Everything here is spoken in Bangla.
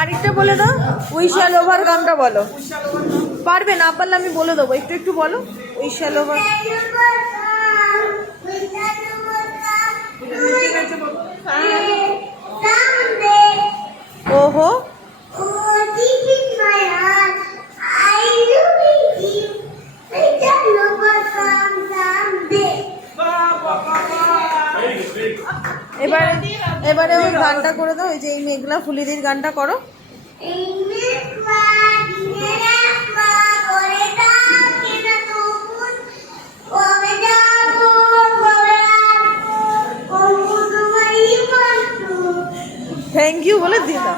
আরেকটা বলে দাও, উই শ্যাল ওভার গানটা বলো। পারবে না পারলে আমি বলে দেবো, একটু একটু বলো। We shall over. ওহো এবারে এবারে ওই গানটা করে দাও, ওই যে এই মেঘলা ফুলিদির গানটা করো। থ্যাংক ইউ বলে দিয়ে দাও।